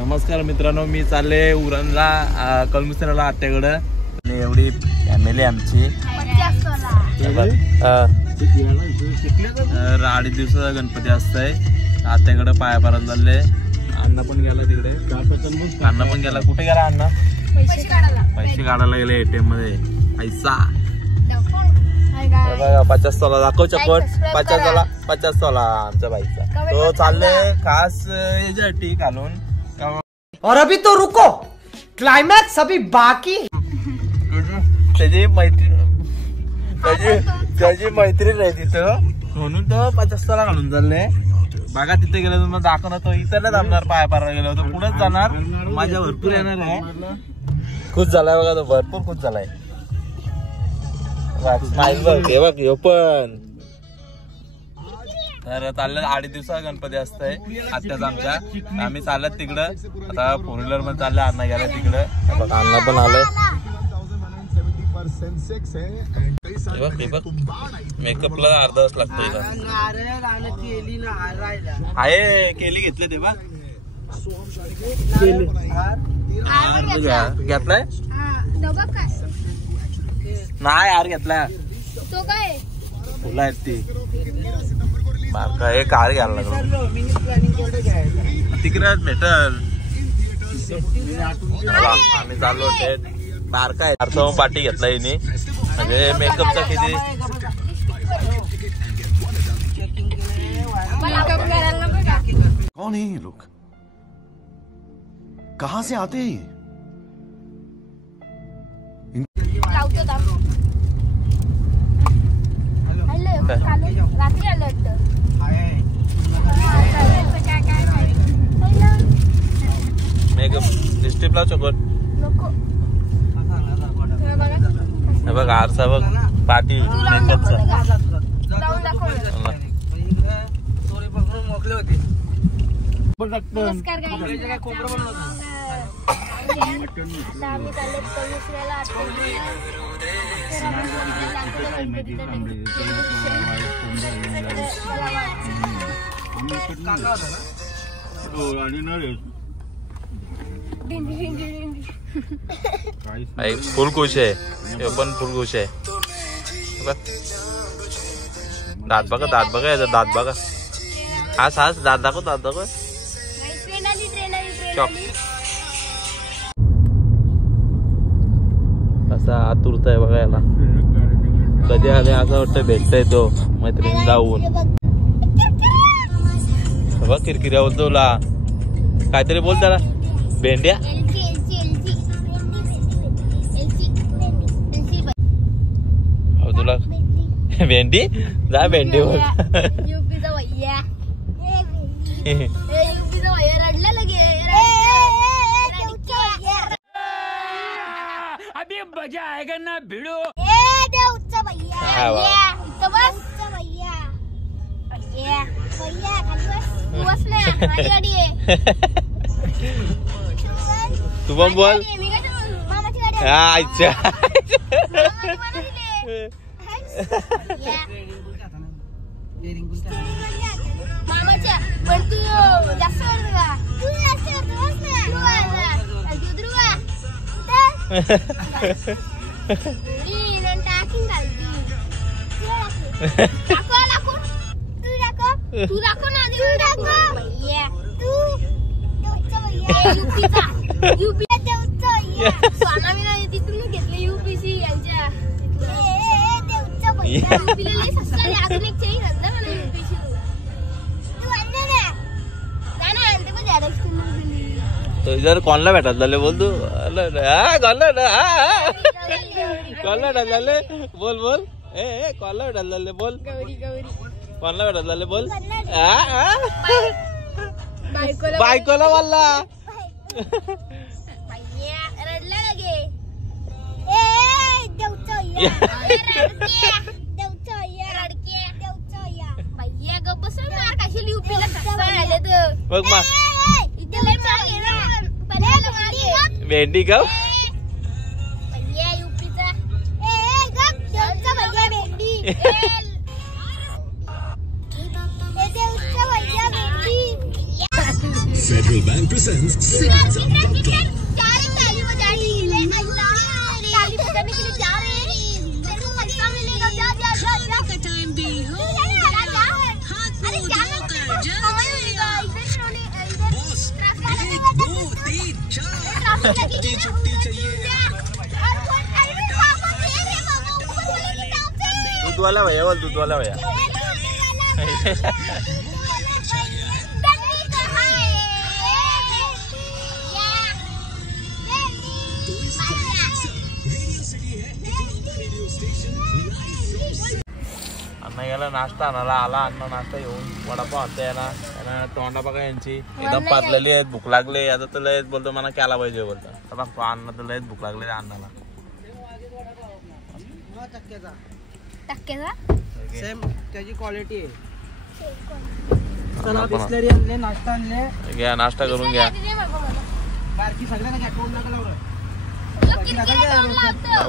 नमस्कार मित्रांनो, मी चालले उरणला कलमुसऱ्याला आत्याकडं आणि एवढी फॅमिली आमची 8 दिवसाचा गणपती असतंय. आत्याकडं पाया पडायला चालले. अण्णा पण गेला तिकडे. अण्णा पण गेला. कुठे गेला अण्णा? पैसे काढायला गेले ATM मध्ये. पैसा 50 तोला दाखव चप्पल. 50 तोला आमच्या बाईचा. तो चालले खास याच्यासाठी घालून. और अभी तो रुको, क्लाइमैक्स अभी बाकी. त्याची मैत्रीण आहे तिथं, म्हणून तो 50 तोला घालून चालले. बघा तिथे गेलो तुम्हाला दाखवणार. तो इथं नाही थांबणार. पाया पारा गेलो होतो, पुढेच जाणार. माझ्या भरपूर येणार आहे. खुश झालाय बघा तो, भरपूर खुश झालाय. बघ पण तर चाललं 8 दिवसाचा गणपती असतंय आत्याचा आमच्या. आम्ही चालत तिकडं. आता 4 व्हीलर मध्ये चाललं. अण्णा गेला तिकडं. बघ अण्णा पण आलंय. मेकअपला अर्धा तास लागतो. आहे केली घेतले ते बघ. घेतलाय नाही यार, घेतलाय. फुलं आहेत ती बारका. एक हार घ्यायला लागलो. तिकडे भेटल. आम्ही चाललो होते. बारका आहे. अर्थ पाठी घेतला हिने. म्हणजे मेकअपचा किती. कौन है ये लोग? कहां से आते हैं? मेकअप लिपस्टिक लाव चोकट. हे बघ आरसा बघ. पाटी मेकअपचा. फुल खुश आहे. पण फुल खुश आहे. दात बघा. दात बघा. दात बघा. हास दात दाखव. दात दाखव. असा आतुरता आहे बघायला. कधी आले असं वाटतं भेटतय तो मैत्रीण जाऊन. बघ किरकिऱ्या बोलतो. काहीतरी बोल त्याला. भेंड्या तुला भेंडी जा. भेंडी बोल. अभी मजा आएगा ना भिड़ो. तू पण बोल. अच्छा मामाच्या पण तू जास्त तिथून घेतले UPC यांच्या. तो जर कोणला भेटत झाले बोल. तू कोणला भेटत झाले बोल. बोल कोणला भेटत झाले बोल. कोणला भेटत झाले बोल. बायकोला बोलला. रडला लगे. बघ मा भेंडी का. Federal Bank presents ताली बजाने के लिए ताली बजाने के लिए जा रहे हैं। तेरे को पैसा मिलेगा। जा जा जा जा का टाइम भी हो। अरे जाना कमाई मिलेगा। इधर सोने इधर ट्रैफिक 2 3 4 छुट्टी चाहिए। अरे पापा दे रहे पापा ऊपर वाले की टाप से। दूध वाला भैया बोल, दूध वाला भैया। अण्णा गेला नाश्ता आणायला, आला अण्णा नाश्ता घेऊन वडापाव आणते ना, त्यांना तोंडा बघा यांची एकदम पातलेली आहेत, भूक लागली. आता तर लयच बोलतो मला केला पाहिजे बोलतो. बघ अण्णा तर लयच भूक लागली अण्णाला. टक्केचा सेम त्याची क्वालिटी आहे. चला बिस्लरी आणले, नाश्ता आणले. घ्या नाश्ता करून घ्या. बारकी सगळ्यांना घ्या, कोण नका लावलं.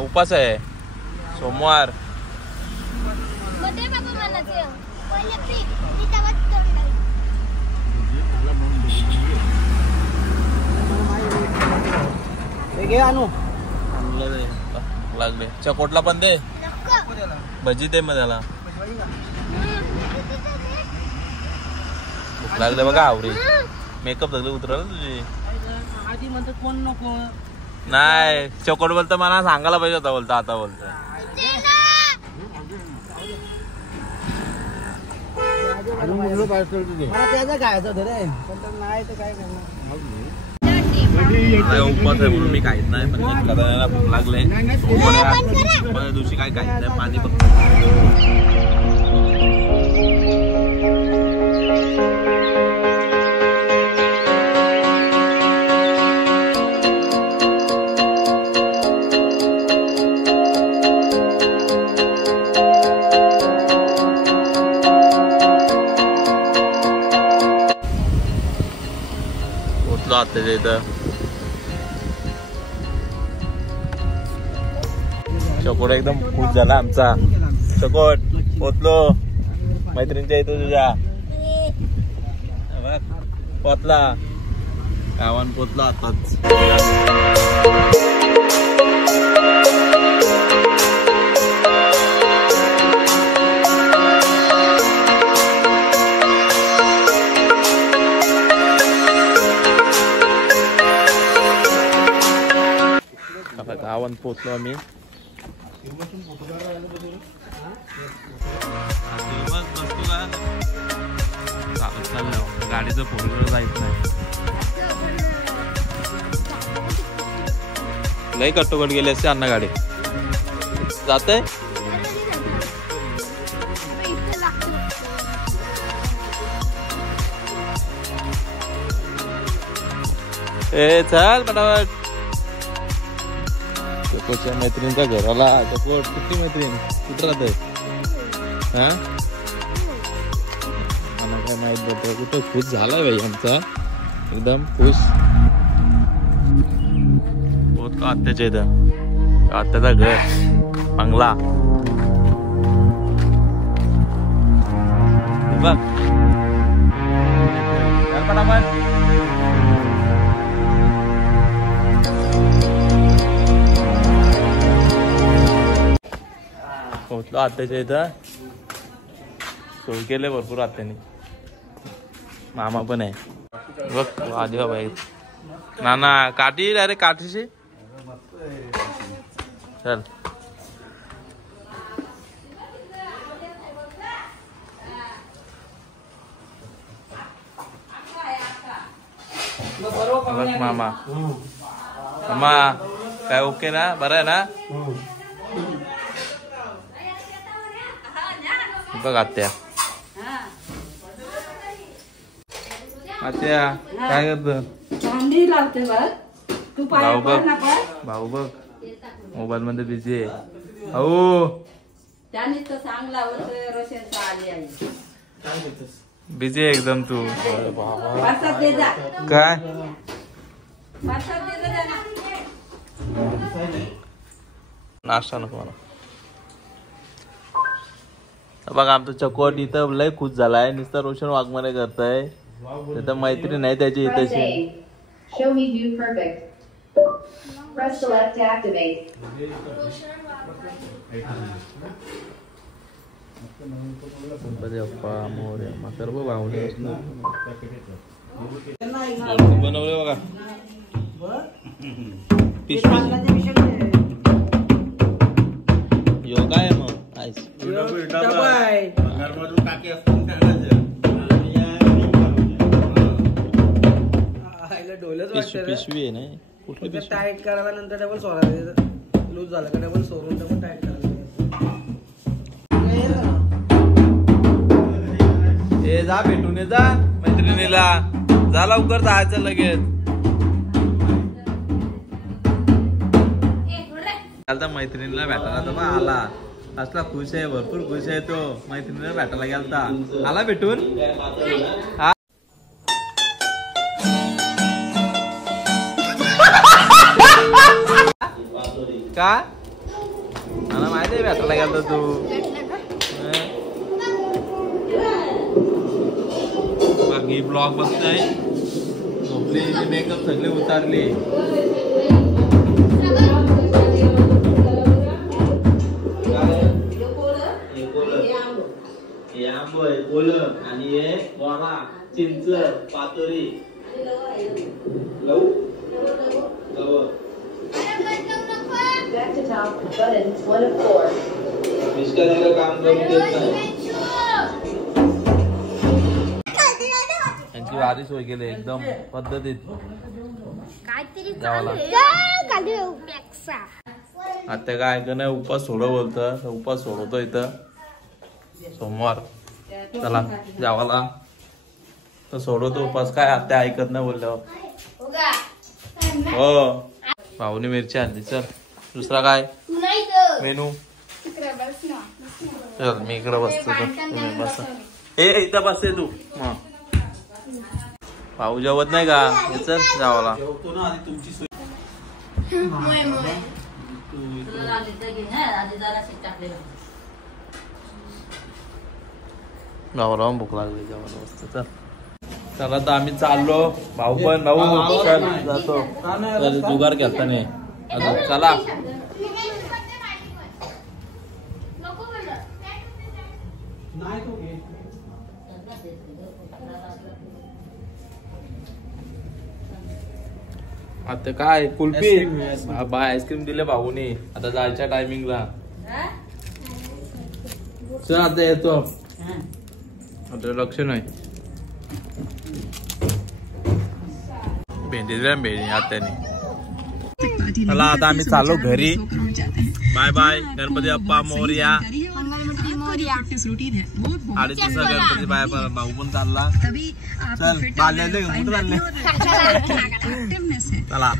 उपास आहे सोमवार. मध्ये बाबा म्हणायचं पहिले पीक ती तवाच तोडणार. हे घे आणू. लागले चकोटला पण दे, भजी दे मग त्याला. भूक लागले बघा आवरी. मेकअप सगळे उतरल तुझी. आधी म्हणतात कोण नको. नाही चकोट बोलतो मला सांगायला पाहिजे होता बोलतो, आता बोलतो. मला त्याचा खायचं होतं रे, पण नाही तर काय करणार. उपास आहे म्हणून मी काहीच नाही, पण करायला भूक लागले. पहिल्या दिवशी काय काहीच नाही, पाणी फक्त. आत्याच्या इथं चकोट एकदम खुश झाला आमचा. चकोट पोचलो मैत्रिणीच्या इथं तुझ्या. पोचला गावान, पोचला आताच. गावात पोचलो आम्ही. गाडीचं फोर व्हीलर जायचं नाही. लई कट्टोकट गेली असते अण्णा गाडी. जाते ए चल पटापट. चकोटच्या मैत्रिणीच्या घराला. चकोट किती मैत्रीण कुठं राहते? हा मला काय माहित बघतो. कुठं खुश झालाय भाई आमचा, एकदम खुश. बहुत का आत्याच्या इथं, आत्याचा घर बंगला बघ. पटापट पोहोचलो आत्याच्या इथं. सोय केले भरपूर आत्याने. मामा पण आहे बघ. आधी बाबा आहेत नाना. काठी डायरेक्ट काठीशी चल. बघ मामा. मामा काय ओके ना, बरं आहे ना? बघ आत्या. आत्या काय करत? भांडी लावते बघ. तू भाऊ बघ, ना पण भाऊ बघ मोबाईल मध्ये बिझी आहे. हो त्याने तर चांगला रोशनचा आली आहे. बिझी आहे एकदम तू. पासात दे जा. काय पासात दे जा ना. नाश्ता नको मला. बघा आमचं चकोट इथं लय खुश झालाय. नुसतं रोशन वाघमारे करताय. ते तर मैत्रीण नाही त्याची Press इथेची. A. Show me view perfect. Press select to activate. Bappa Morya सर्व भावने बनवले बघा पिशवी. योगा आहे मग आईस. पिशवी आहे ना कुठली पिशवी. टाईट करायला नंतर डबल सोडायला लूज झालं का डबल सोडून डबल टाईट करायला. ए जा भेटून ये जा मैत्रिणीला. जा लवकर जायचं लगेच. आता मैत्रिणीला भेटायला तर मग आला असला खुश आहे भरपूर खुश आहे तो. मैत्रिणीला भेटायला गेलता आला भेटून. हा का मला माहिती आहे भेटायला गेलता तू. बाकी ब्लॉग बघताय झोपली मेकअप सगळे उतारले. आंबो आहे कोलम आणि हे वरा चिंच पातोरी लव लव. Back to top. Buttons 1 of 4. मिस्करीला काम करून देत नाही. यांची भारी सोय केली एकदम पद्धतीत. काहीतरी जावला. आता काय ऐक नाही उपास सोडव बोलतं उपास सोडवतो इथं सोमवार. चला जावाला तर सोडवतो उपास. काय आता ऐकत नाही बोलल्यावर. हो भाऊनी मिरची आणली. चल दुसरा काय मेनू. चल मी इकडे बसतो तुम्ही बसा. ए इथं बसते तू. भाऊ जेवत नाही का. चल जावाला. गावाला भूक लागली जेवायला मस्त. चल चला तर आम्ही चाललो. भाऊ पण भाऊ चल जातो. चल जुगार घेता नाही अजून. चला आता काय कुल्फी बाय आईस्क्रीम दिले भाऊनी. आता जायच्या टायमिंगला. चल आता येतो. आता लक्ष नाही भेंडी दिल्या भेंडी आत्याने. चला आता आम्ही चाललो घरी. Bye bye. गणपती बाप्पा मोरया. अडीच दिवसा गणपती बाय. भाऊ पण चालला. चल कुठे चालले चला.